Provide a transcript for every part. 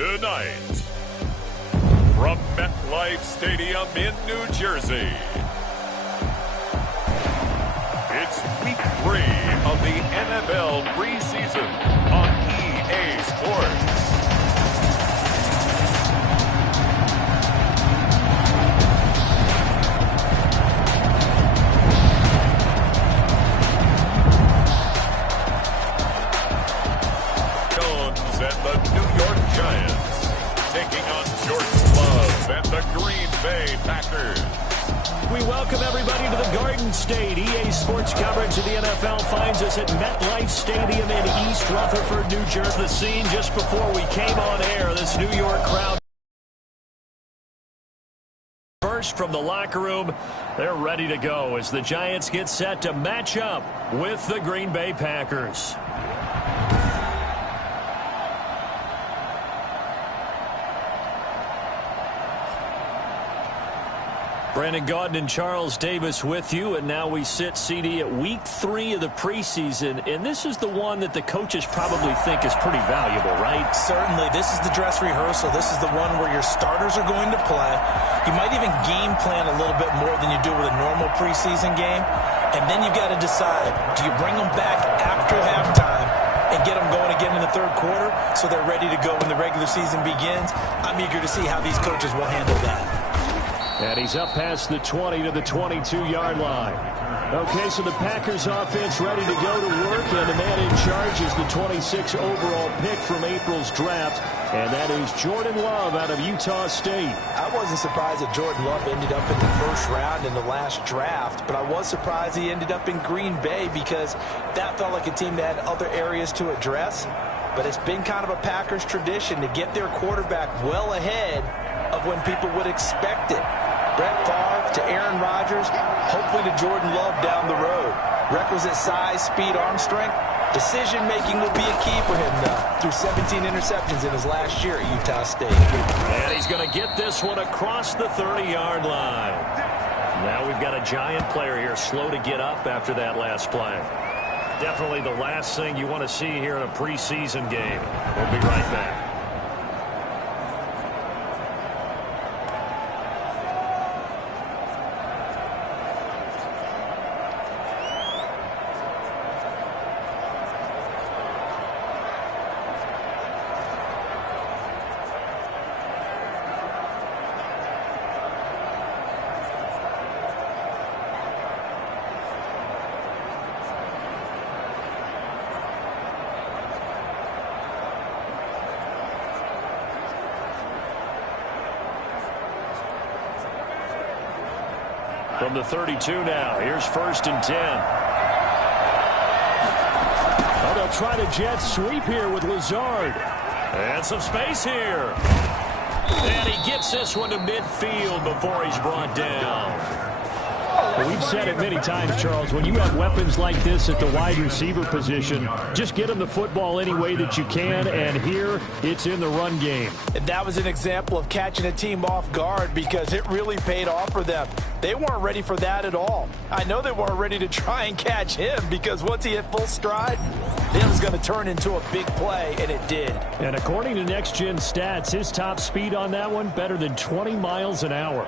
Tonight, from MetLife Stadium in New Jersey, it's Week 3 of the NFL preseason on EA Sports. And the New York Giants taking on Jordan Love and the Green Bay Packers. We welcome everybody to the Garden State. EA Sports coverage of the NFL finds us at MetLife Stadium in East Rutherford, New Jersey. The scene just before we came on air, this New York crowd. First from the locker room, they're ready to go as the Giants get set to match up with the Green Bay Packers. Brandon Gaudin and Charles Davis with you, and now we sit, CD, at Week 3 of the preseason, and this is the one that the coaches probably think is pretty valuable, right? Certainly. This is the dress rehearsal. This is the one where your starters are going to play. You might even game plan a little bit more than you do with a normal preseason game, and then you got to decide, do you bring them back after halftime and get them going again in the third quarter so they're ready to go when the regular season begins? I'm eager to see how these coaches will handle that. And he's up past the 20 to the 22-yard line. Okay, so the Packers offense ready to go to work, and the man in charge is the 26 overall pick from April's draft, and that is Jordan Love out of Utah State. I wasn't surprised that Jordan Love ended up in the first round in the last draft, but I was surprised he ended up in Green Bay because that felt like a team that had other areas to address. But it's been kind of a Packers tradition to get their quarterback well ahead of when people would expect it. Brett Favre to Aaron Rodgers, hopefully to Jordan Love down the road. Requisite size, speed, arm strength. Decision-making will be a key for him, though, through 17 interceptions in his last year at Utah State. And he's going to get this one across the 30-yard line. Now we've got a Giant player here slow to get up after that last play. Definitely the last thing you want to see here in a preseason game. We'll be right back. From the 32 now, here's 1st and 10. Oh, they'll try to jet sweep here with Lazard. And some space here. And he gets this one to midfield before he's brought down. Well, we've said it many times, Charles, when you have weapons like this at the wide receiver position, just get them the football any way that you can, and here it's in the run game. And that was an example of catching a team off guard because it really paid off for them. They weren't ready for that at all. I know they weren't ready to try and catch him because once he hit full stride, it was going to turn into a big play, and it did. And according to Next Gen Stats, his top speed on that one, better than 20 miles an hour.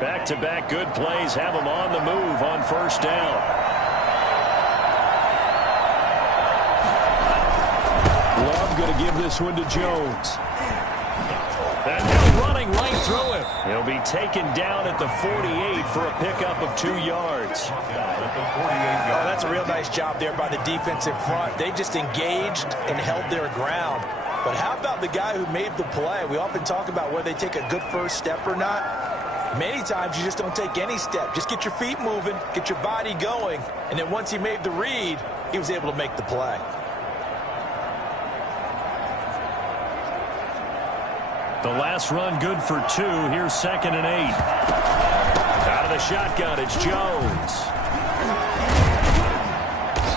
Back-to-back good plays have him on the move on 1st down. Love going to give this one to Jones. And now running right through him. He'll be taken down at the 48 for a pickup of 2 yards. Oh, that's a real nice job there by the defensive front. They just engaged and held their ground. But how about the guy who made the play? We often talk about whether they take a good first step or not. Many times you just don't take any step. Just get your feet moving, get your body going, and then once he made the read, he was able to make the play. The last run good for 2. Here's 2nd and 8. Out of the shotgun, it's Jones.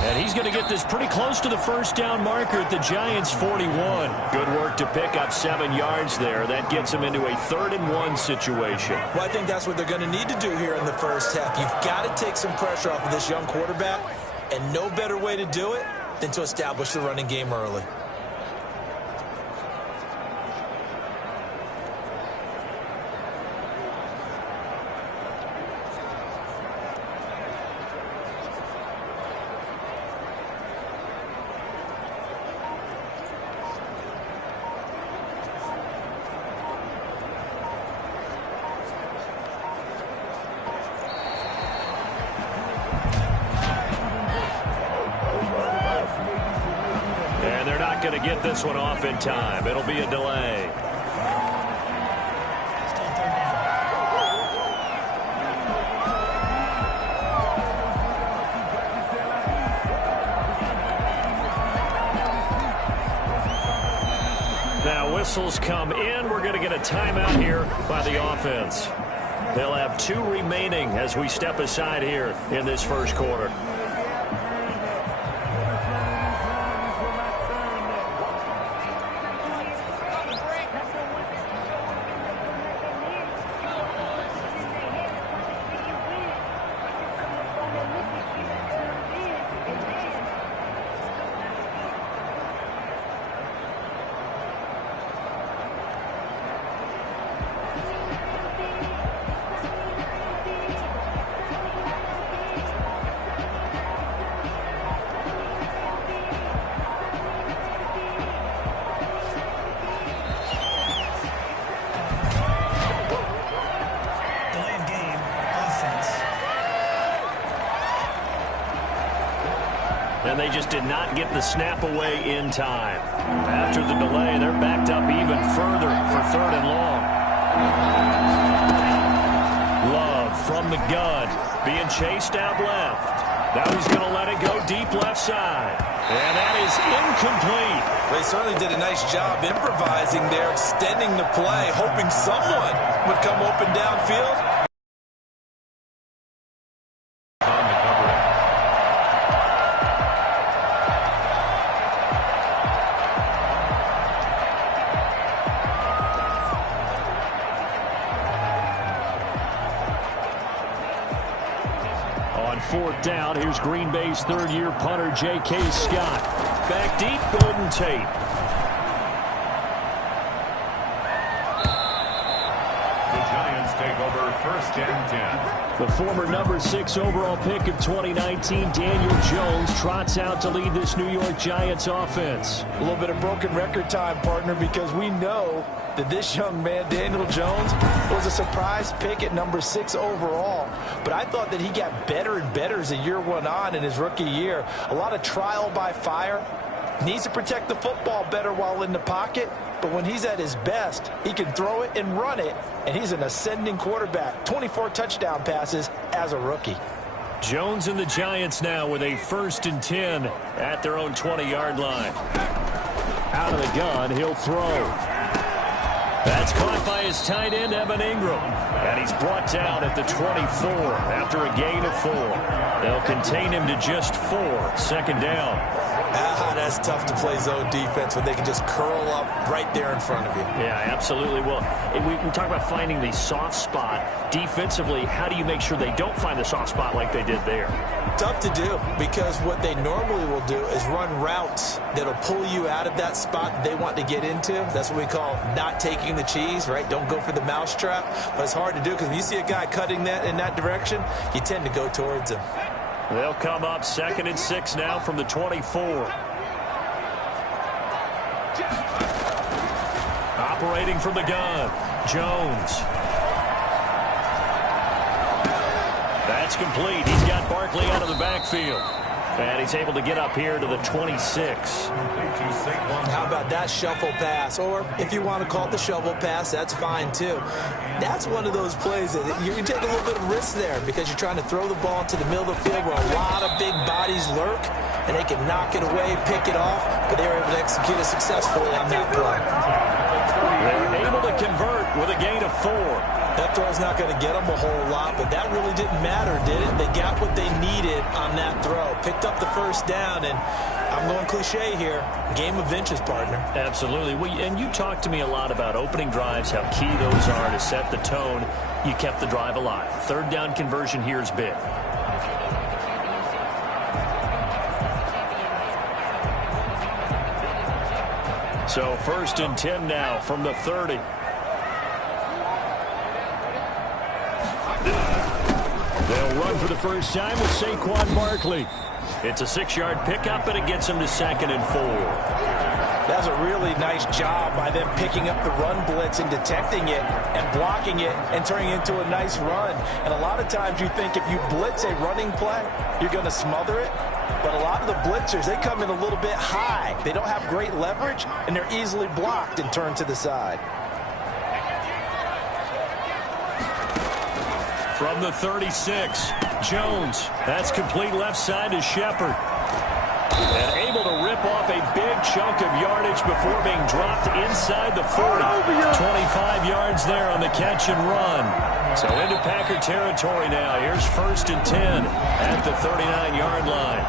And he's going to get this pretty close to the first down marker at the Giants' 41. Good work to pick up 7 yards there. That gets him into a 3rd-and-1 situation. Well, I think that's what they're going to need to do here in the first half. You've got to take some pressure off of this young quarterback, and no better way to do it than to establish the running game early. Going to get this one off in time. It'll be a delay. Now whistles come in. We're going to get a timeout here by the offense. They'll have 2 remaining as we step aside here in this first quarter. And they just did not get the snap away in time. After the delay, they're backed up even further for 3rd and long. Love from the gun, being chased out left. Now he's going to let it go deep left side. And that is incomplete. They certainly did a nice job improvising there, extending the play, hoping someone would come open downfield. On 4th down, here's Green Bay's 3rd-year punter, J.K. Scott. Back deep, Golden Tate. The Giants take over 1st and 10. The former number 6 overall pick of 2019, Daniel Jones, trots out to lead this New York Giants offense. A little bit of broken record time, partner, because we know that this young man, Daniel Jones, was a surprise pick at number 6 overall. But I thought that he got better and better as the year went on in his rookie year. A lot of trial by fire. Needs to protect the football better while in the pocket. But when he's at his best, he can throw it and run it. And he's an ascending quarterback. 24 touchdown passes as a rookie. Jones and the Giants now with a 1st and 10 at their own 20-yard line. Out of the gun, he'll throw. That's caught by his tight end, Evan Ingram. And he's brought down at the 24 after a gain of 4. They'll contain him to just 4. 2nd down. That's tough to play zone defense when they can just curl up right there in front of you. Yeah, absolutely. Well, we talk about finding the soft spot. Defensively, how do you make sure they don't find the soft spot like they did there? Tough to do, because what they normally will do is run routes that'll pull you out of that spot that they want to get into. That's what we call not taking the cheese, right? Don't go for the mousetrap. But it's hard to do because when you see a guy cutting that in that direction, you tend to go towards him. They'll come up 2nd and 6 now from the 24. Operating from the gun, Jones. That's complete. He's got Barkley out of the backfield. And he's able to get up here to the 26. How about that shuffle pass? Or if you want to call it the shovel pass, that's fine too. That's one of those plays that you take a little bit of risk there because you're trying to throw the ball into the middle of the field where a lot of big bodies lurk, and they can knock it away, pick it off, but they were able to execute it successfully on that play. They're able to convert with a gain of 4. That throw's not going to get them a whole lot, but that really didn't matter, did it? They got what they needed did on that throw. Picked up the first down, and I'm going cliche here. Game of inches, partner. Absolutely. And you talked to me a lot about opening drives, how key those are to set the tone. You kept the drive alive. Third down conversion here is big. So 1st and 10 now from the 30. They'll run for the first time with Saquon Barkley. It's a 6-yard pickup, and it gets him to 2nd and 4. That's a really nice job by them picking up the run blitz and detecting it and blocking it and turning it into a nice run. And a lot of times you think if you blitz a running play, you're going to smother it. But a lot of the blitzers, they come in a little bit high. They don't have great leverage, and they're easily blocked and turned to the side. From the 36, Jones. That's complete left side to Shepard. And able to rip off a big chunk of yardage before being dropped inside the 40. 25 yards there on the catch and run. So into Packer territory now. Here's 1st and 10 at the 39-yard line.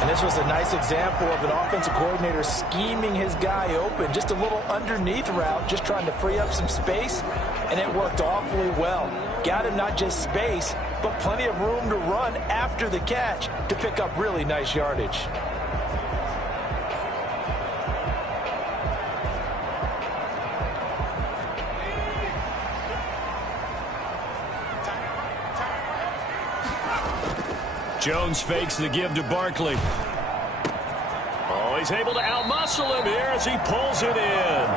And this was a nice example of an offensive coordinator scheming his guy open. Just a little underneath route, just trying to free up some space, and it worked awfully well. Got him not just space, but plenty of room to run after the catch to pick up really nice yardage. Jones fakes the give to Barkley. Oh, he's able to outmuscle him here as he pulls it in.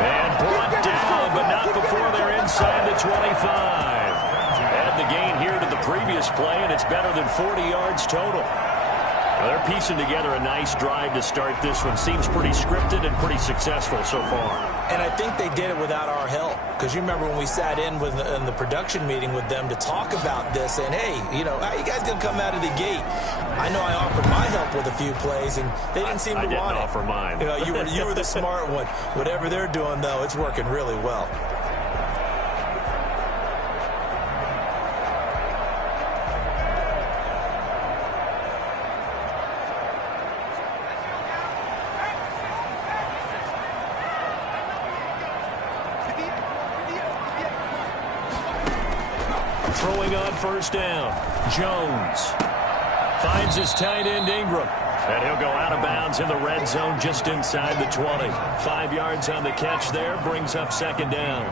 And brought down, but not before they're inside the 25. Add the gain here to the previous play, and it's better than 40 yards total. Well, they're piecing together a nice drive to start this one. Seems pretty scripted and pretty successful so far. And I think they did it without our help. Because you remember when we sat in the production meeting with them to talk about this, and hey, how you guys going to come out of the gate? I know I offered my help with a few plays, and they didn't seem to want it. I didn't offer mine. You were the smart one. Whatever they're doing, though, it's working really well. Throwing on 1st down, Jones finds his tight end Ingram, and he'll go out of bounds in the red zone just inside the 20. 5 yards on the catch there, brings up 2nd down.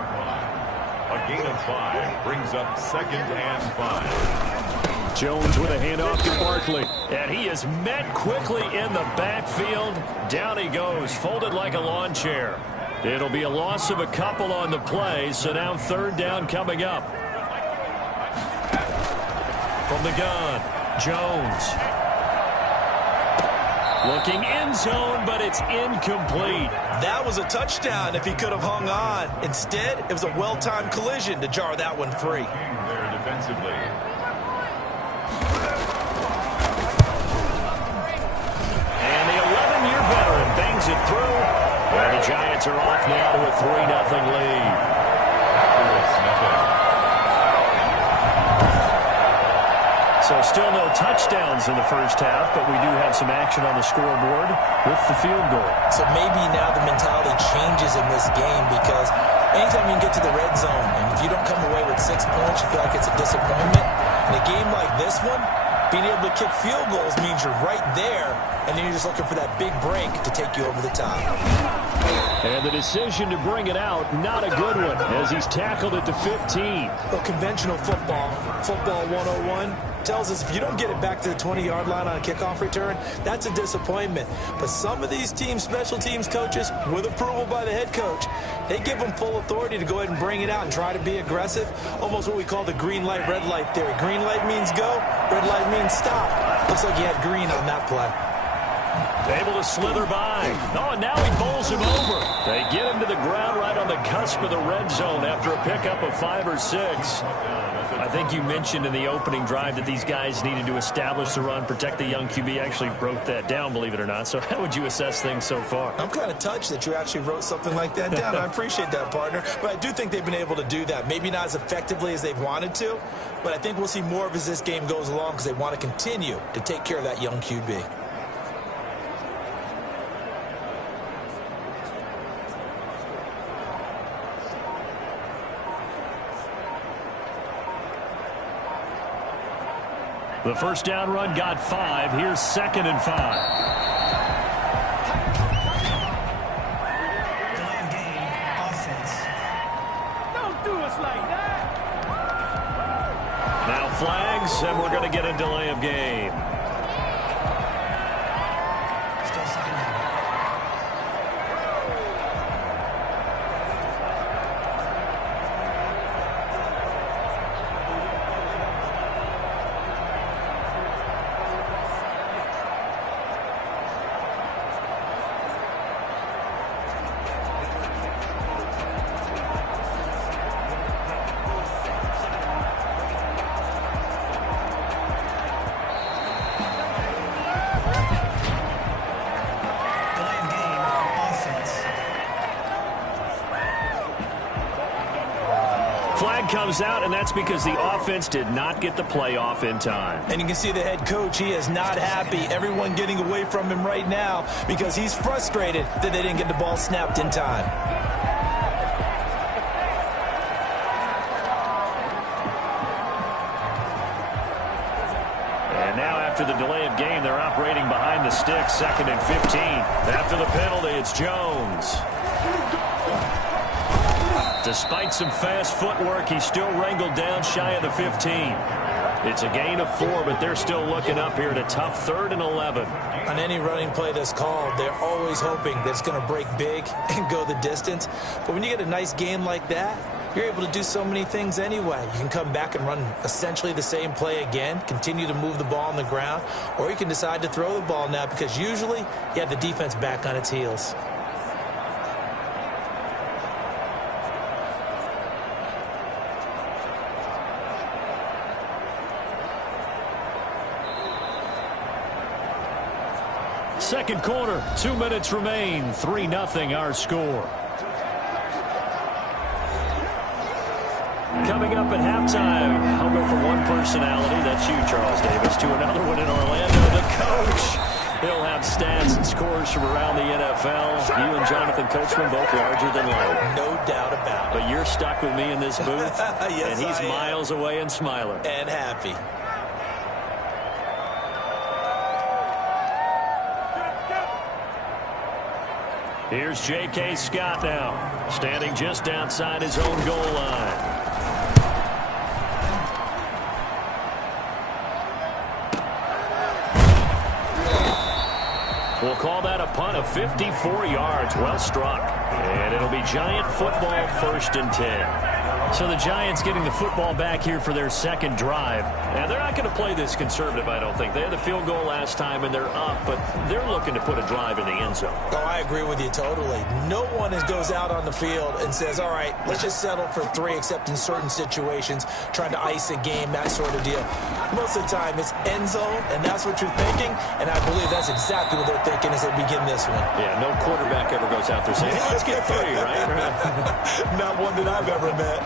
A gain of 5 brings up 2nd and 5. Jones with a handoff to Barkley, and he is met quickly in the backfield. Down he goes, folded like a lawn chair. It'll be a loss of a couple on the play, so now 3rd down coming up. From the gun, Jones. Looking end zone, but it's incomplete. That was a touchdown if he could have hung on. Instead, it was a well-timed collision to jar that one free. There defensively. And the 11-year veteran bangs it through. And the Giants are off now to a 3-0 lead. So still no touchdowns in the first half, but we do have some action on the scoreboard with the field goal. So maybe now the mentality changes in this game, because anytime you can get to the red zone, and if you don't come away with 6 points, you feel like it's a disappointment. In a game like this one, being able to kick field goals means you're right there, and then you're just looking for that big break to take you over the top. And the decision to bring it out, not a good one, as he's tackled at the 15. Well, conventional football 101, tells us if you don't get it back to the 20-yard line on a kickoff return, that's a disappointment. But some of these teams, special teams coaches, with approval by the head coach, they give them full authority to go ahead and bring it out and try to be aggressive. Almost what we call the green light, red light theory. Green light means go, red light means stop. Looks like you had green on that play. Able to slither by. Oh, and now he bowls him over. They get him to the ground right on the cusp of the red zone after a pickup of 5 or 6. I think you mentioned in the opening drive that these guys needed to establish the run, protect the young QB. Actually broke that down, believe it or not. So how would you assess things so far? I'm kind of touched that you actually wrote something like that down. I appreciate that, partner. But I do think they've been able to do that. Maybe not as effectively as they've wanted to, but I think we'll see more of as this game goes along because they want to continue to take care of that young QB. The first down run got 5. Here's 2nd and 5. Delay of game, offense. Don't do us like that. Now flags, and we're going to get a delay of game. Still second down. Flag comes out, and that's because the offense did not get the play off in time. And you can see the head coach, he is not happy. Everyone getting away from him right now because he's frustrated that they didn't get the ball snapped in time. And now after the delay of game, they're operating behind the sticks, 2nd and 15. After the penalty, it's Jones. Despite some fast footwork, he's still wrangled down shy of the 15. It's a gain of 4, but they're still looking up here at a tough 3rd and 11. On any running play that's called, they're always hoping that it's going to break big and go the distance. But when you get a nice game like that, you're able to do so many things anyway. You can come back and run essentially the same play again, continue to move the ball on the ground, or you can decide to throw the ball now because usually you have the defense back on its heels. Second quarter, 2 minutes remain, 3-0 our score. Coming up at halftime, I'll go from one personality, that's you, Charles Davis, to another one in Orlando, the coach. He'll have stats and scores from around the NFL. You and Jonathan Coachman both larger than life. No doubt about it. But you're stuck with me in this booth, yes, and he's miles away and smiling. And happy. Here's J.K. Scott now, standing just outside his own goal line. We'll call that a punt of 54 yards. Well struck. And it'll be Giant football, 1st and 10. So the Giants getting the football back here for their second drive. And they're not going to play this conservative, I don't think. They had the field goal last time, and they're up, but they're looking to put a drive in the end zone. Oh, I agree with you totally. No one goes out on the field and says, all right, let's just settle for 3, except in certain situations, trying to ice a game, that sort of deal. Most of the time, it's end zone, and that's what you're thinking, and I believe that's exactly what they're thinking as they begin this one. Yeah, no quarterback ever goes out there saying, hey, let's get 3, right? Not one that I've ever met.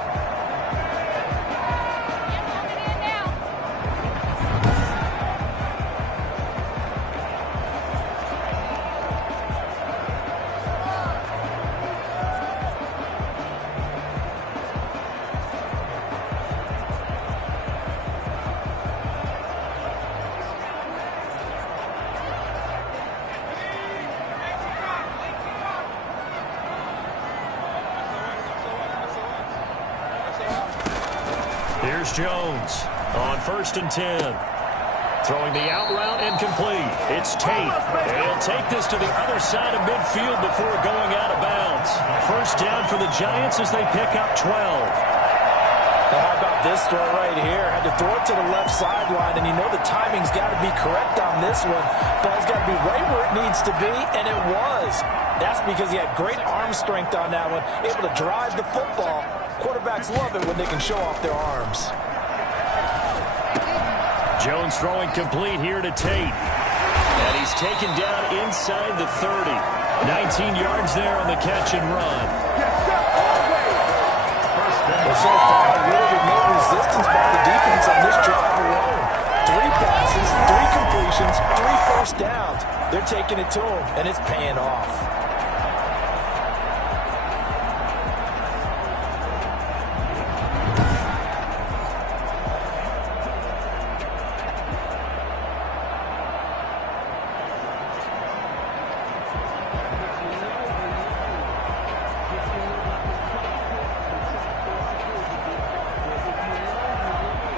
Here's Jones on 1st and 10. Throwing the out route incomplete. It's Tate. And he'll take this to the other side of midfield before going out of bounds. First down for the Giants as they pick up 12. Now, how about this throw right here? Had to throw it to the left sideline, and you know the timing's got to be correct on this one. Ball's got to be right where it needs to be, and it was. That's because he had great arm strength on that one, able to drive the football. Quarterbacks love it when they can show off their arms. Jones throwing complete here to Tate. And he's taken down inside the 30. 19 yards there on the catch and run. Well, so far, really with no resistance by the defense on this drive alone. 3 passes, 3 completions, 3 first downs. They're taking it to him, and it's paying off.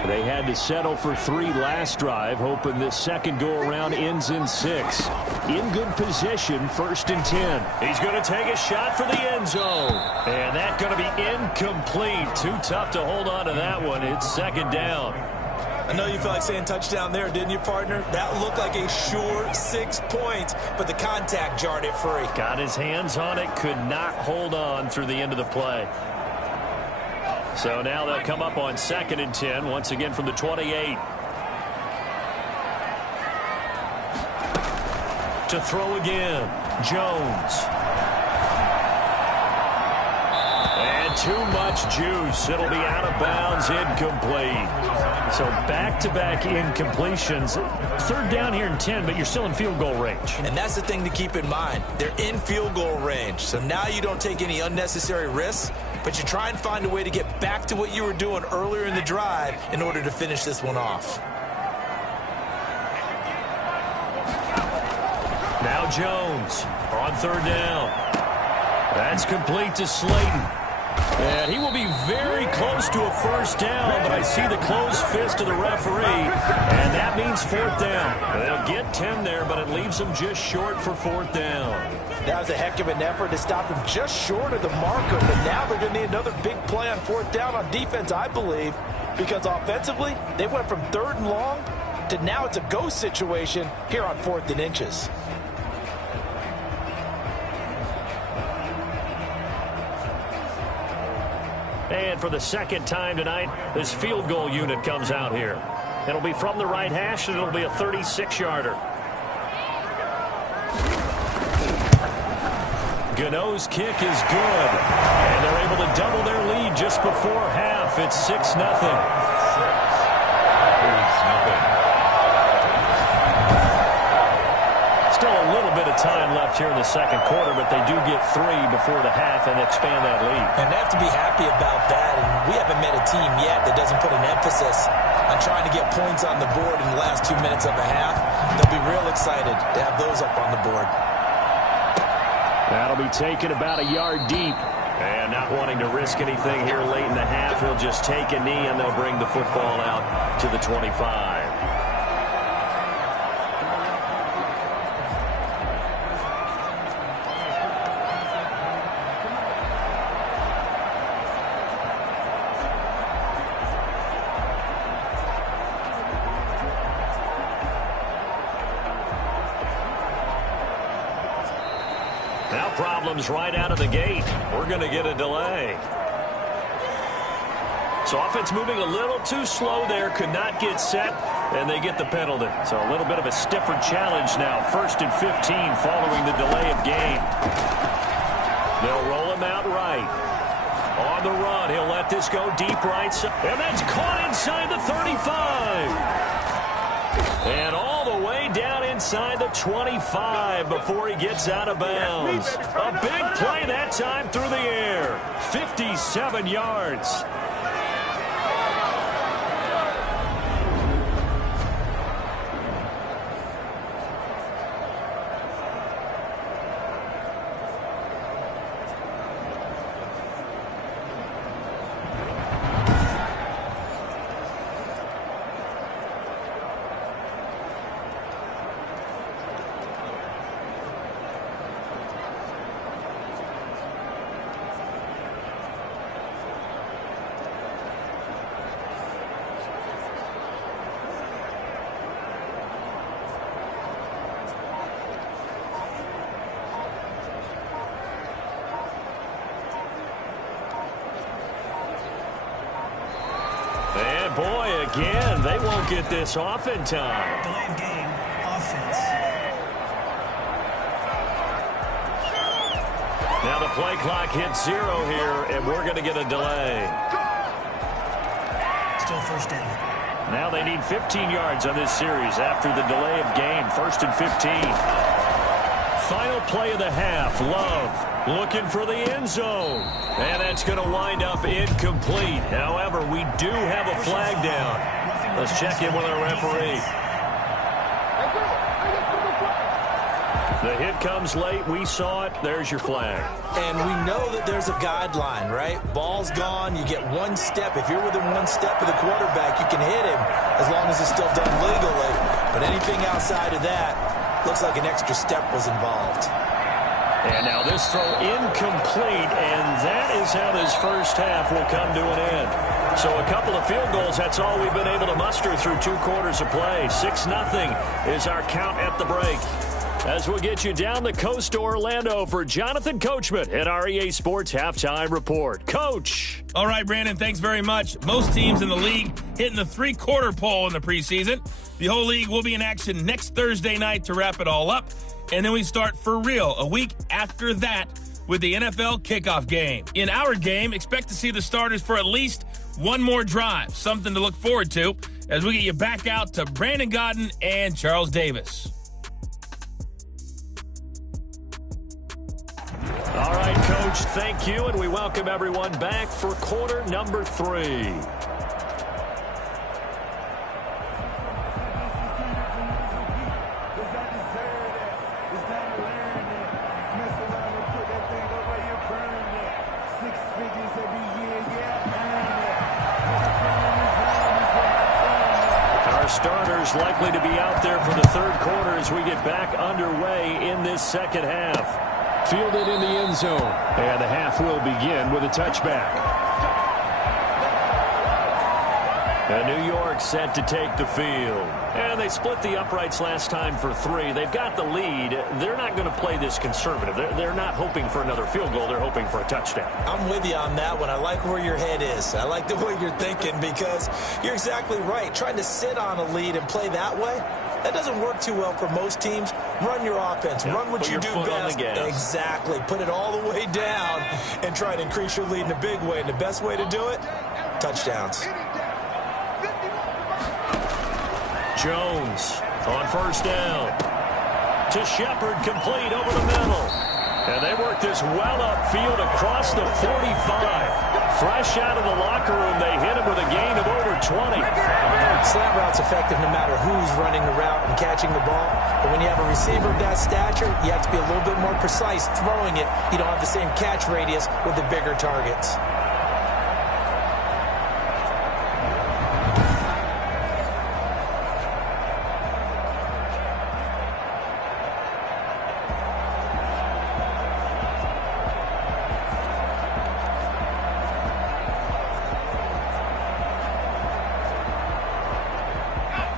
They had to settle for 3 last drive, hoping this second go-around ends in 6. In good position, 1st and 10. He's going to take a shot for the end zone. And that's going to be incomplete. Too tough to hold on to that one. It's 2nd down. I know you felt like saying touchdown there, didn't you, partner? That looked like a sure 6 points, but the contact jarred it free. Got his hands on it, could not hold on through the end of the play. So now they'll come up on 2nd and 10, once again from the 28. To throw again, Jones. And too much juice. It'll be out of bounds, incomplete. So back-to-back incompletions. 3rd down here and 10, but you're still in field goal range. And that's the thing to keep in mind. They're in field goal range. So now you don't take any unnecessary risks, but you try and find a way to get back to what you were doing earlier in the drive in order to finish this one off. Now Jones on 3rd down. That's complete to Slayton. And he will be very close to a 1st down, but I see the closed fist of the referee, and that means 4th down. They'll get 10 there, but it leaves them just short for 4th down. That was a heck of an effort to stop him just short of the marker, but now they're going to need another big play on 4th down on defense, I believe, because offensively, they went from 3rd and long to now it's a go situation here on 4th and inches. And for the 2nd time tonight, this field goal unit comes out here. It'll be from the right hash, and it'll be a 36-yarder. Gano's kick is good. And they're able to double their lead just before half. It's 6-0. Still a little bit of time left here in the 2nd quarter, but they do get 3 before the half and expand that lead. And they have to be happy about that. And we haven't met a team yet that doesn't put an emphasis on trying to get points on the board in the last 2 minutes of a half. They'll be real excited to have those up on the board. That'll be taken about a yard deep. And not wanting to risk anything here late in the half, he'll just take a knee and they'll bring the football out to the 25. Now problems right out of the gate. We're going to get a delay. So offense moving a little too slow there. Could not get set, and they get the penalty. So a little bit of a stiffer challenge now. 1st and 15 following the delay of game. They'll roll him out right. On the run, he'll let this go deep right side. And that's caught inside the 35. And all the way down inside the 25 before he gets out of bounds. A big play that time through the air. 57 yards. again. They won't get this off in time. Delay of game, offense. Now the play clock hits 0 here, and we're going to get a delay. Still first down. Now they need 15 yards on this series after the delay of game. 1st and 15. Final play of the half. Love looking for the end zone. And that's going to wind up incomplete. However, we do have a flag down. Let's check in with our referee. The hit comes late. We saw it. There's your flag. And we know that there's a guideline, right? Ball's gone. You get one step. If you're within one step of the quarterback, you can hit him as long as it's still done legally. But anything outside of that, looks like an extra step was involved. And now this throw incomplete, and that is how this first half will come to an end. So a couple of field goals, that's all we've been able to muster through 2 quarters of play. 6-0 is our count at the break. As we'll get you down the coast to Orlando for Jonathan Coachman at our EA Sports Halftime Report. Coach. All right, Brandon, thanks very much. Most teams in the league hitting the 3-quarter pole in the preseason. The whole league will be in action next Thursday night to wrap it all up. And then we start for real a week after that with the NFL kickoff game. In our game, expect to see the starters for at least one more drive. Something to look forward to as we get you back out to Brandon Gaudin and Charles Davis. All right, Coach, thank you, and we welcome everyone back for quarter number 3. Our starters likely to be out there for the 3rd quarter as we get back underway in this second half. Fielded in the end zone. And the half will begin with a touchback. And New York set to take the field. And they split the uprights last time for 3. They've got the lead. They're not going to play this conservative. They're not hoping for another field goal. They're hoping for a touchdown. I'm with you on that one. I like where your head is. I like the way you're thinking because you're exactly right. Trying to sit on a lead and play that way, that doesn't work too well for most teams. Run your offense. Run what you do best. Exactly. Put it all the way down and try to increase your lead in a big way. And the best way to do it, touchdowns. Jones on first down. To Shepard, complete over the middle. And they work this well upfield across the 45. Fresh out of the locker room, they hit him with a gain of over 20. Slant route's effective no matter who's running the route and catching the ball. But when you have a receiver of that stature, you have to be a little bit more precise throwing it. You don't have the same catch radius with the bigger targets.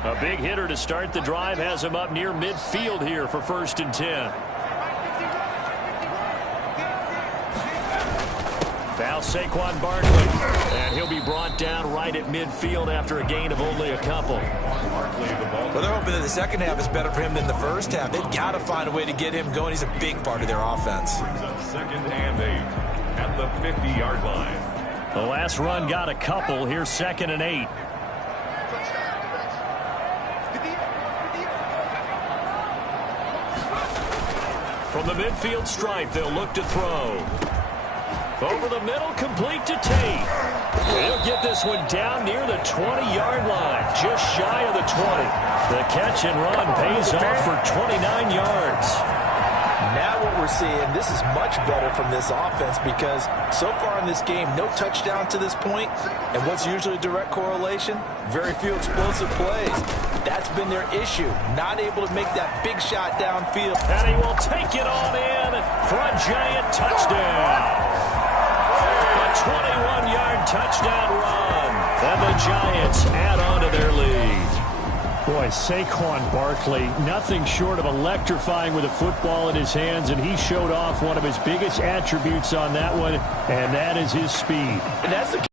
A big hitter to start the drive has him up near midfield here for 1st and 10. Foul Saquon Barkley, and he'll be brought down right at midfield after a gain of only a couple. Well, they're hoping that the second half is better for him than the first half. They've got to find a way to get him going. He's a big part of their offense. 2nd and 8 at the 50-yard line. The last run got a couple. Here's 2nd and 8. From the midfield stripe, they'll look to throw. Over the middle, complete to Tate. He'll get this one down near the 20-yard line, just shy of the 20. The catch and run pays off for 29 yards. Now what we're seeing, this is much better from this offense because so far in this game, no touchdown to this point. And what's usually a direct correlation? Very few explosive plays. That's been their issue. Not able to make that big shot downfield. And he will take it on in for a giant touchdown. A 21-yard touchdown run. And the Giants add on to their lead. Boy, Saquon Barkley, nothing short of electrifying with a football in his hands, and he showed off one of his biggest attributes on that one, and that is his speed. And that's the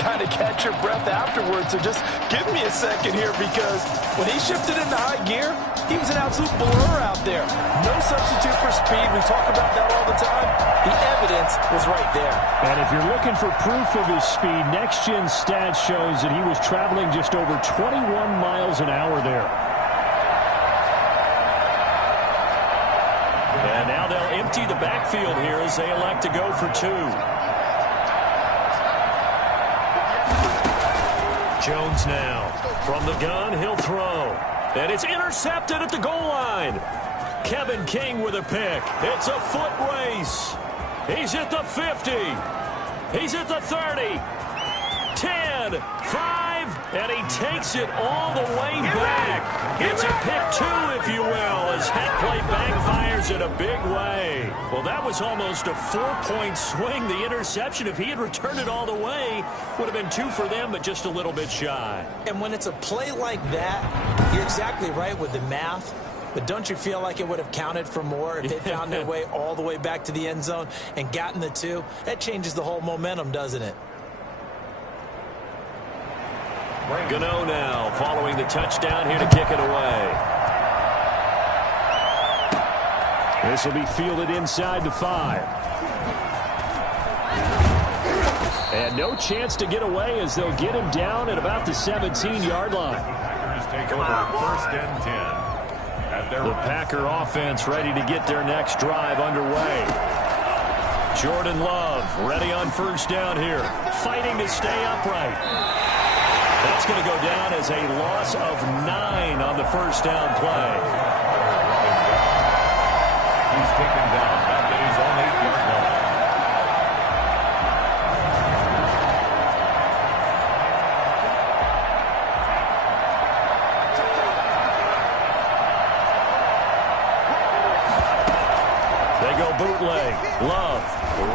kind of catch your breath afterwards. So just give me a second here, because when he shifted into high gear, he was an absolute blur out there. No substitute for speed. We talk about that all the time. The evidence was right there. And if you're looking for proof of his speed, Next Gen Stats shows that he was traveling just over 21 miles an hour there. And now they'll empty the backfield here as they elect to go for 2. Jones now. From the gun, he'll throw. And it's intercepted at the goal line. Kevin King with a pick. It's a foot race. He's at the 50. He's at the 30. 10, 5, and he takes it all the way back. It's a pick 2, if you will, as that play backfires in a big way. Well, that was almost a 4-point swing. The interception, if he had returned it all the way, would have been 2 for them, but just a little bit shy. And when it's a play like that, you're exactly right with the math. But don't you feel like it would have counted for more if they found their way all the way back to the end zone and gotten the 2? That changes the whole momentum, doesn't it? Gano now following the touchdown here to kick it away. This will be fielded inside the 5. And no chance to get away as they'll get him down at about the 17-yard line. Packers take over 1st and 10. The Packer offense ready to get their next drive underway. Jordan Love ready on 1st down here, fighting to stay upright. That's going to go down as a loss of 9 on the 1st down play. He's taken down back at his own 8-yard line. They go bootleg. Love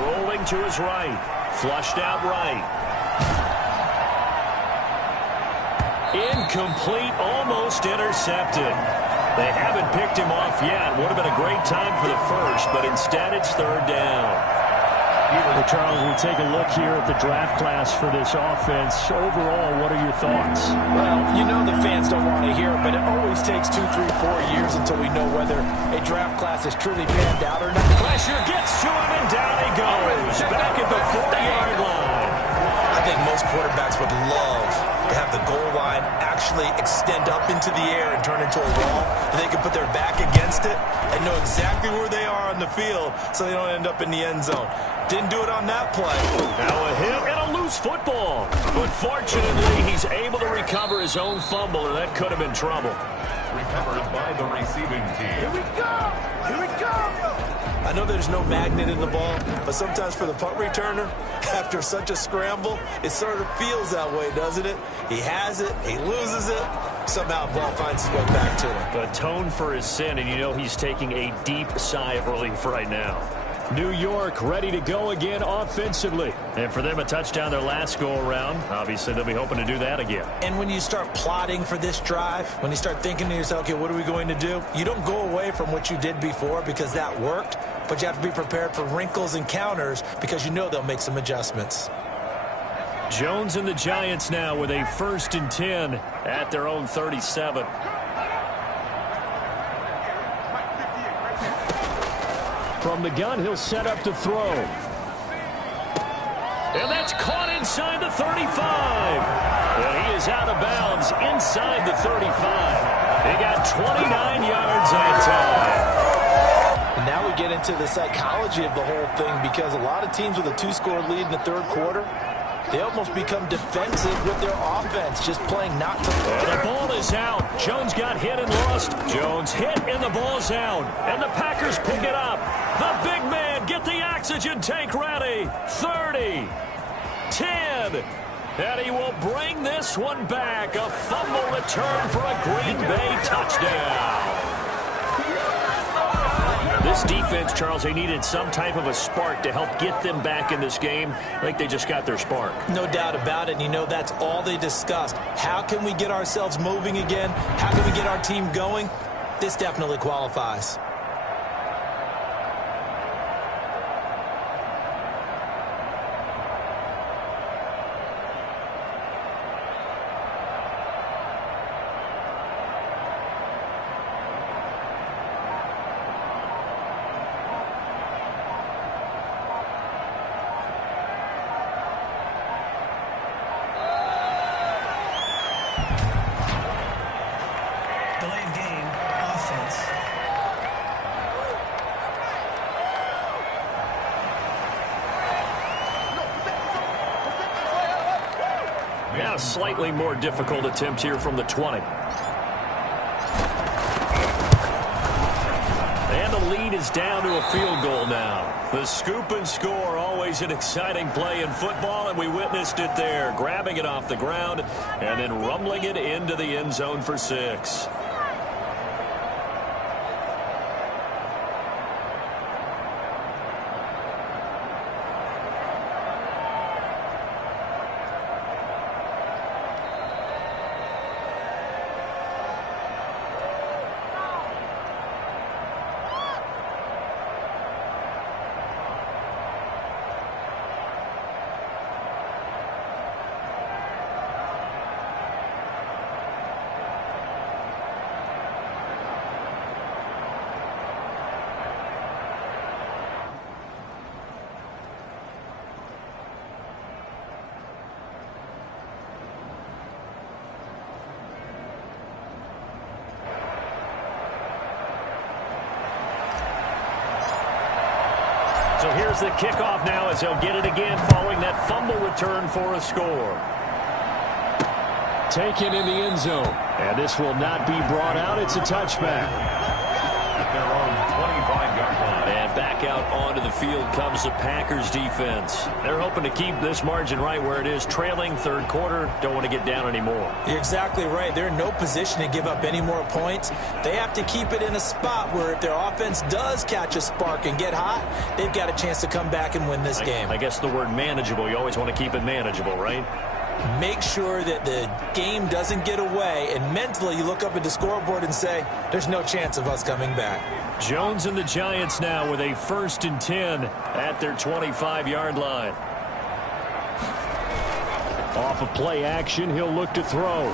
rolling to his right. Flushed out right. Incomplete, almost intercepted. They haven't picked him off yet. Would have been a great time for the 1st, but instead it's 3rd down. Well, Charles, we take a look here at the draft class for this offense. Overall, what are your thoughts? Well, you know the fans don't want to hear it, but it always takes 2, 3, 4 years until we know whether a draft class is truly panned out or not. Pressure gets to him, and down he goes. Back at the 40-yard line. I think most quarterbacks would love to have the goal line actually extend up into the air and turn into a wall, and they can put their back against it and know exactly where they are on the field so they don't end up in the end zone. Didn't do it on that play. Now a hit and a loose football. But fortunately, he's able to recover his own fumble, or that could have been trouble. Recovered by the receiving team. Here we go! Here we go! I know there's no magnet in the ball, but sometimes for the punt returner, after such a scramble, it sort of feels that way, doesn't it? He has it, he loses it, somehow the ball finds its way back to him. Atone for his sin, and you know he's taking a deep sigh of relief right now. New York ready to go again offensively. And for them, a touchdown their last go-around. Obviously, they'll be hoping to do that again. And when you start plotting for this drive, when you start thinking to yourself, okay, what are we going to do? You don't go away from what you did before because that worked, but you have to be prepared for wrinkles and counters because you know they'll make some adjustments. Jones and the Giants now with a 1st and 10 at their own 37. From the gun, he'll set up to throw. And that's caught inside the 35. And he is out of bounds inside the 35. He got 29 yards that time. And now we get into the psychology of the whole thing because a lot of teams with a 2-score lead in the 3rd quarter, they almost become defensive with their offense, just playing not to play. And the ball is out. Jones got hit and lost. Jones hit and the ball's out. And the Packers pick it up. The big man, get the oxygen tank ready. 30, 10, and he will bring this one back. A fumble return for a Green Bay touchdown. This defense, Charles, they needed some type of a spark to help get them back in this game. I think they just got their spark. No doubt about it. And you know, that's all they discussed. How can we get ourselves moving again? How can we get our team going? This definitely qualifies. Delay of game, offense. Now, slightly more difficult attempt here from the 20. And the lead is down to a field goal now. The scoop and score, always an exciting play in football, and we witnessed it there, grabbing it off the ground and then rumbling it into the end zone for 6. So here's the kickoff now as he'll get it again following that fumble return for a score. Taken in the end zone. And this will not be brought out. It's a touchback. At their own 25-yard line. And back out onto the field comes the Packers defense. They're hoping to keep this margin right where it is, trailing third quarter. Don't want to get down anymore. You're exactly right. They're in no position to give up any more points. They have to keep it in a spot where if their offense does catch a spark and get hot, they've got a chance to come back and win this game. I guess the word manageable, you always want to keep it manageable, right? Make sure that the game doesn't get away, and mentally you look up at the scoreboard and say, there's no chance of us coming back. Jones and the Giants now with a 1st and 10 at their 25-yard line. Off of play action, he'll look to throw.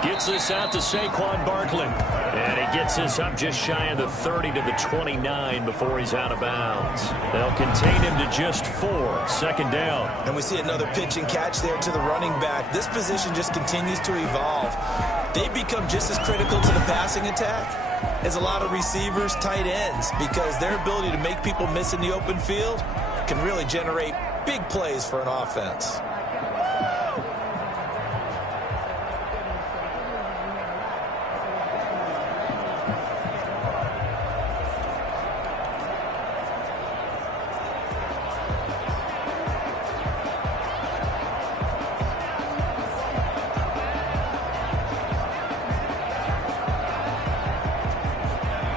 Gets this out to Saquon Barkley. And he gets this up just shy of the 30 to the 29 before he's out of bounds. They'll contain him to just 4. 2nd down. And we see another pitch and catch there to the running back. This position just continues to evolve. They become just as critical to the passing attack as a lot of receivers, tight ends, because their ability to make people miss in the open field can really generate big plays for an offense.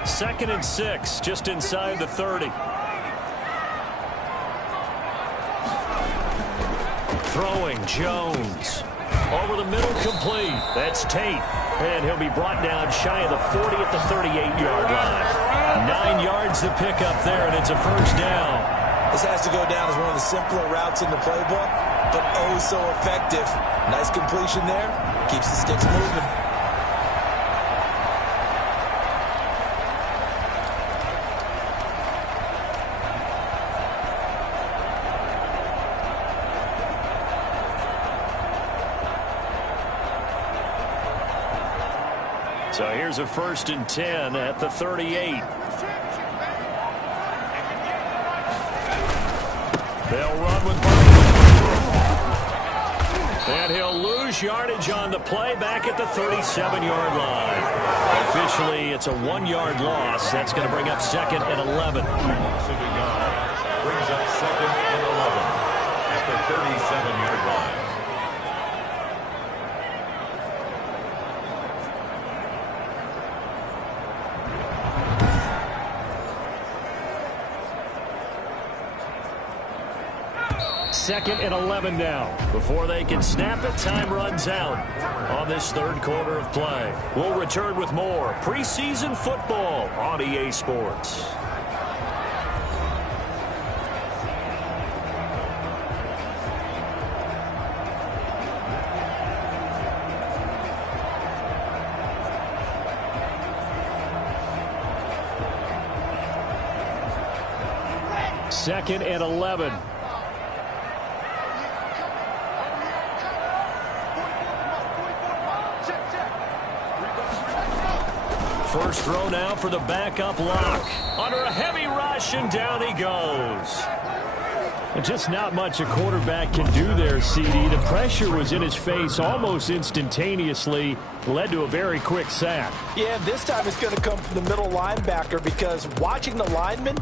Second and 6, just inside the 30. Throwing, Jones. Over the middle, complete. That's Tate. And he'll be brought down shy of the 40 at the 38-yard line. 9 yards to pick up there, and it's a 1st down. This has to go down as one of the simpler routes in the playbook, but oh so effective. Nice completion there. Keeps the sticks moving. So here's a 1st and 10 at the 38. They'll run with Barkley. And he'll lose yardage on the play back at the 37-yard line. Officially, it's a 1-yard loss. That's going to bring up 2nd and 11. Loss of a yard. Brings up 2nd and 11 at the 37-yard line. Second and 11 now. Before they can snap it, time runs out on this 3rd quarter of play. We'll return with more preseason football on EA Sports. Second and 11. First throw now for the backup Locke. Under a heavy rush, and down he goes. Just not much a quarterback can do there, CD. The pressure was in his face almost instantaneously, led to a very quick sack. Yeah, this time it's going to come from the middle linebacker because watching the lineman,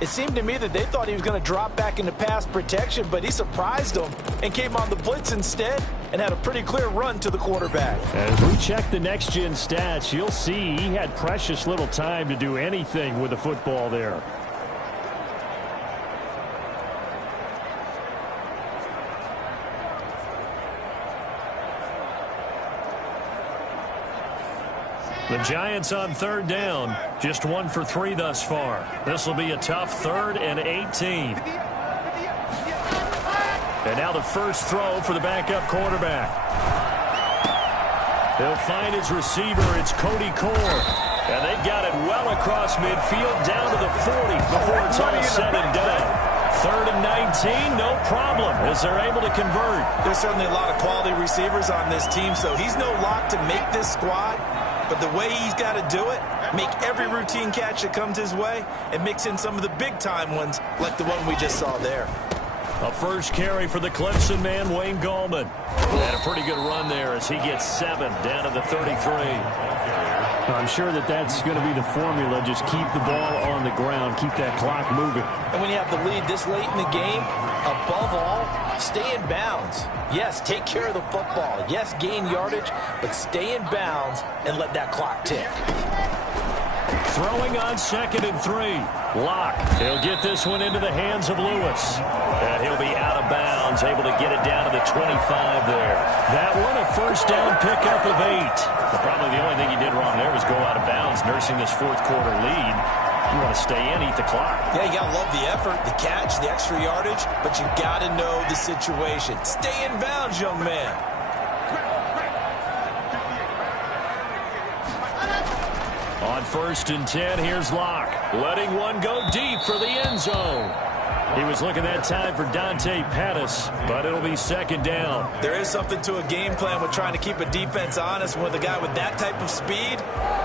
it seemed to me that they thought he was going to drop back into pass protection, but he surprised them and came on the blitz instead and had a pretty clear run to the quarterback. As we check the next-gen stats, you'll see he had precious little time to do anything with the football there. The Giants on third down, just 1 for 3 thus far. This will be a tough 3rd and 18. And now the first throw for the backup quarterback. He'll find his receiver. It's Cody Core. And they've got it well across midfield down to the 40 before it's all said and done. 3rd and 19, no problem, as they're able to convert. There's certainly a lot of quality receivers on this team, so he's no lock to make this squad. But the way he's got to do it, make every routine catch that comes his way, and mix in some of the big-time ones like the one we just saw there. A first carry for the Clemson man, Wayne Gallman. And a pretty good run there as he gets 7 down to the 33. I'm sure that's going to be the formula. Just keep the ball on the ground, keep that clock moving. And when you have the lead this late in the game, above all, stay in bounds. Yes, take care of the football. Yes, gain yardage, but stay in bounds and let that clock tick. Throwing on 2nd and 3. Locke. He'll get this one into the hands of Lewis. And he'll be out of bounds, able to get it down to the 25 there. That one a first down pickup of 8. But probably the only thing he did wrong there was go out of bounds, nursing this 4th quarter lead. You want to stay in, eat the clock. Yeah, you got to love the effort, the catch, the extra yardage, but you got to know the situation. Stay in bounds, young man. On 1st and 10, here's Locke. Letting one go deep for the end zone. He was looking that time for Dante Pettis, but it'll be 2nd down. There is something to a game plan with trying to keep a defense honest. With a guy with that type of speed,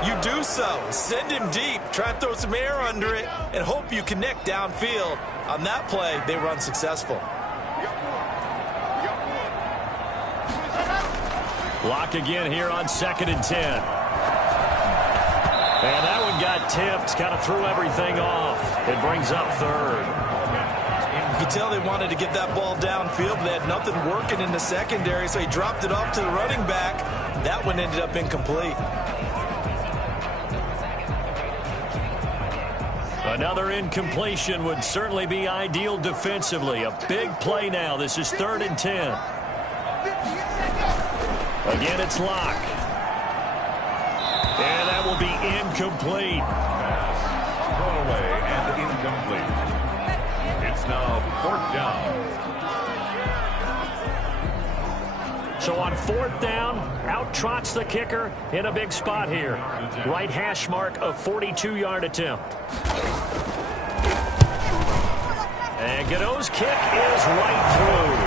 you do so. Send him deep, try and throw some air under it, and hope you connect downfield. On that play, they were unsuccessful. Locke again here on 2nd and 10. And that one got tipped, kind of threw everything off. It brings up 3rd. You can tell they wanted to get that ball downfield, but they had nothing working in the secondary, so he dropped it off to the running back. That one ended up incomplete. Another incompletion would certainly be ideal defensively. A big play now. This is 3rd and 10. Again, it's Locke. And that will be incomplete. Throwaway and incomplete. It's now 4th down. So on 4th down, out trots the kicker in a big spot here. Right hash mark of 42-yard attempt. And Godot's kick is right through.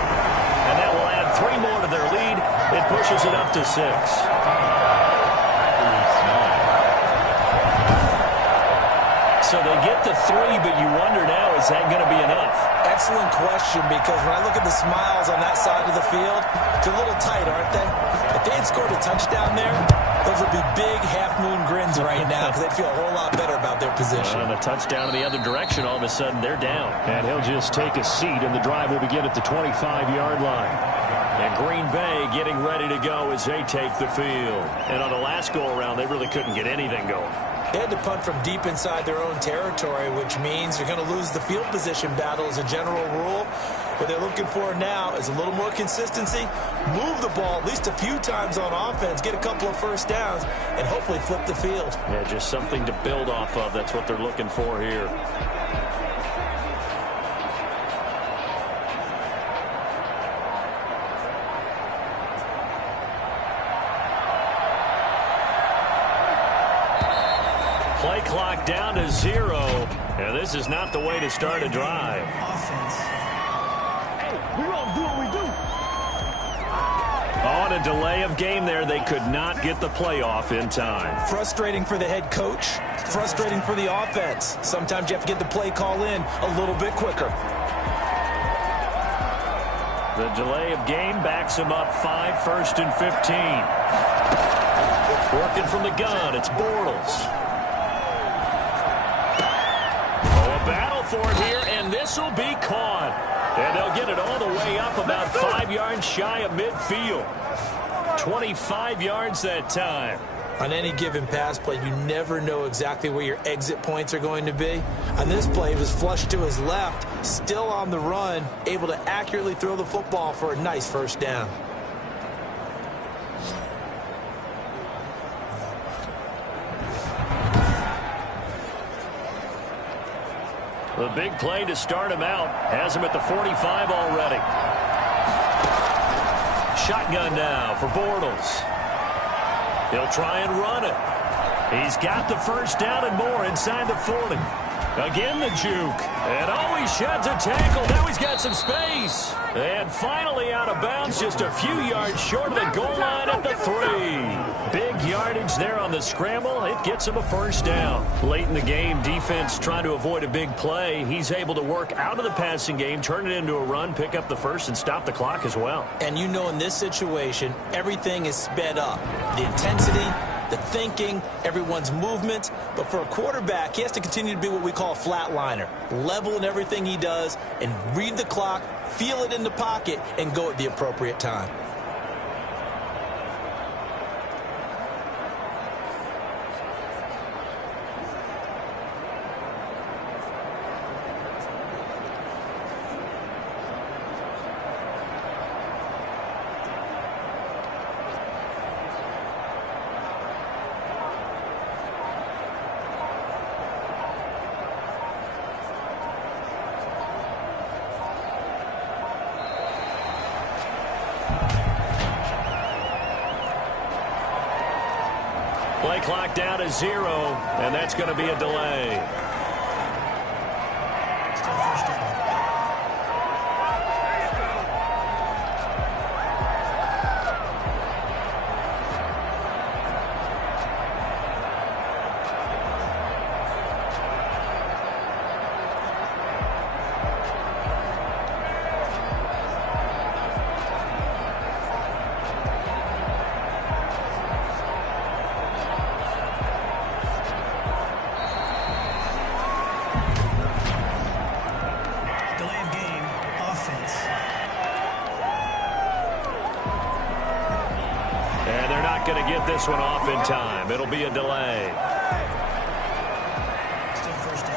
And that will add 3 more to their lead. It pushes it up to 6. So they get the 3, but you wonder now, is that going to be enough? Excellent question, because when I look at the smiles on that side of the field, they're a little tight, aren't they? If they had scored a touchdown there, those would be big half-moon grins right now, because they'd feel a whole lot better about their position. And a touchdown in the other direction, all of a sudden they're down. And he'll just take a seat, and the drive will begin at the 25-yard line. And Green Bay getting ready to go as they take the field. And on the last go-around, they really couldn't get anything going. They had to punt from deep inside their own territory, which means you're going to lose the field position battle as a general rule. What they're looking for now is a little more consistency, move the ball at least a few times on offense, get a couple of first downs, and hopefully flip the field. Yeah, just something to build off of. That's what they're looking for here. Play clock down to 0, and this is not the way to start a drive. Offense. Hey, we gonna do what we do. On a delay of game there, they could not get the playoff in time. Frustrating for the head coach, frustrating for the offense. Sometimes you have to get the play call in a little bit quicker. The delay of game backs him up 5, 1st and 15. Working from the gun, it's Bortles. Oh, a battle for it here, and this will be caught. And they'll get it all the way up about 5 yards shy of midfield. 25 yards that time. On any given pass play, you never know exactly where your exit points are going to be. On this play, he was flushed to his left, still on the run, able to accurately throw the football for a nice first down. The big play to start him out has him at the 45 already. Shotgun now for Bortles. He'll try and run it. He's got the first down and more inside the 40. Again the juke. And he sheds a tackle. Now he's got some space. And finally out of bounds, just a few yards short of the goal line at the 3. Big yardage there on the scramble. It gets him a first down. Late in the game, defense trying to avoid a big play. He's able to work out of the passing game, turn it into a run, pick up the first, and stop the clock as well. And you know in this situation, everything is sped up. The intensity, the thinking, everyone's movement. But for a quarterback, he has to continue to be what we call a flatliner. Level in everything he does and read the clock, feel it in the pocket, and go at the appropriate time. Play clock down to 0, and that's going to be a delay. Still first down. Going to get this one off in time. It'll be a delay. Still first down.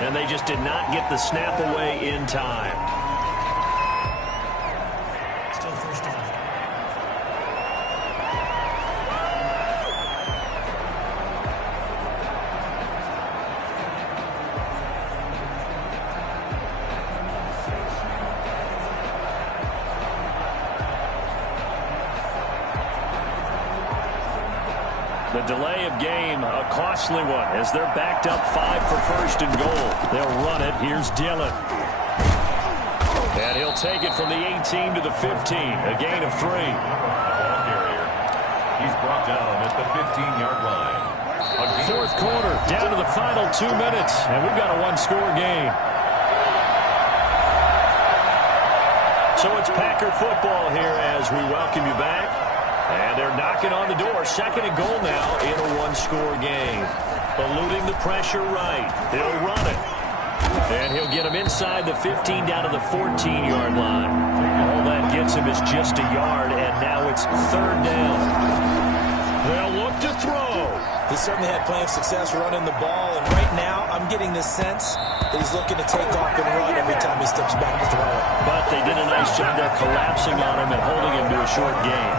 And they just did not get the snap away in time. Still first down. The delay of game, a costly one, as they're backed up 5 for first and goal. They'll run it. Here's Dillon. And he'll take it from the 18 to the 15, a gain of 3. He's brought down at the 15-yard line. Fourth quarter, down to the final 2 minutes, and we've got a one-score game. So it's Packer football here as we welcome you back. And they're knocking on the door. Second and goal now in a one-score game. Eluding the pressure right. He'll run it. And he'll get him inside the 15 down to the 14-yard line. All that gets him is just a yard, and now it's third down. They'll look to throw. He certainly had plenty of success running the ball, and right now I'm getting the sense that he's looking to take off and run every time he steps back to throw it. But they did a nice job there collapsing on him and holding him to a short gain.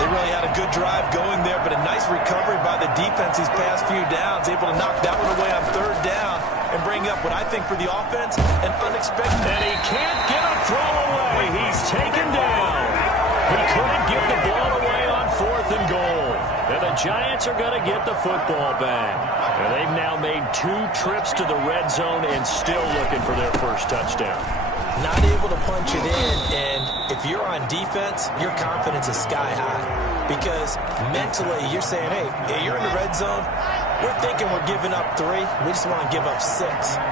They really had a good drive going there, but a nice recovery by the defense these past few downs, able to knock that one away on third down and bring up what I think for the offense, an unexpected. And he can't get a throw away. He's taken down. He couldn't give the ball away on 4th and goal. And the Giants are going to get the football back. And they've now made 2 trips to the red zone and still looking for their first touchdown. Not able to punch it in, and if you're on defense, your confidence is sky high. Because mentally, you're saying, hey, you're in the red zone. We're thinking we're giving up 3. We just want to give up 6.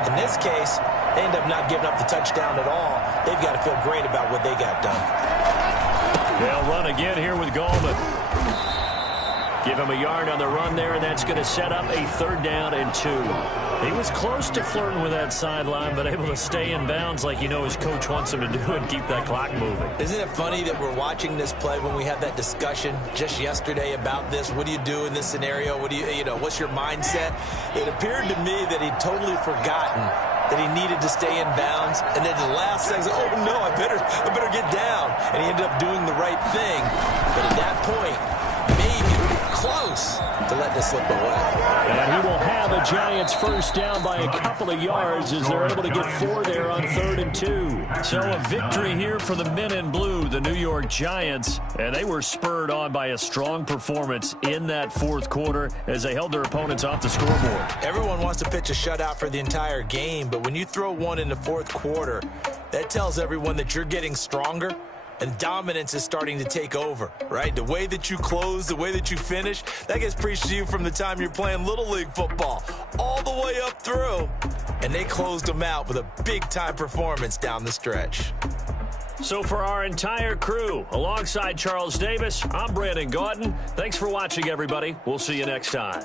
In this case, they end up not giving up the touchdown at all. They've got to feel great about what they got done. They'll run again here with Gallman. Give him a yard on the run there, and that's going to set up a 3rd down and 2. He was close to flirting with that sideline, but able to stay in bounds like you know his coach wants him to do and keep that clock moving. Isn't it funny that we're watching this play when we had that discussion just yesterday about this? What do you do in this scenario? What do you know, what's your mindset? It appeared to me that he'd totally forgotten that he needed to stay in bounds, and then the last second, oh no, I better get down. And he ended up doing the right thing. But at that point, maybe close to let this slip away. And he will have a Giants first down by a couple of yards as they're able to get 4 there on 3rd and 2. So a victory here for the men in blue, the New York Giants, and they were spurred on by a strong performance in that 4th quarter as they held their opponents off the scoreboard. Everyone wants to pitch a shutout for the entire game, but when you throw one in the 4th quarter, that tells everyone that you're getting stronger. And dominance is starting to take over, right? The way that you close, the way that you finish, that gets preached to you from the time you're playing Little League football all the way up through. And they closed them out with a big-time performance down the stretch. So for our entire crew, alongside Charles Davis, I'm Brandon Gaudin. Thanks for watching, everybody. We'll see you next time.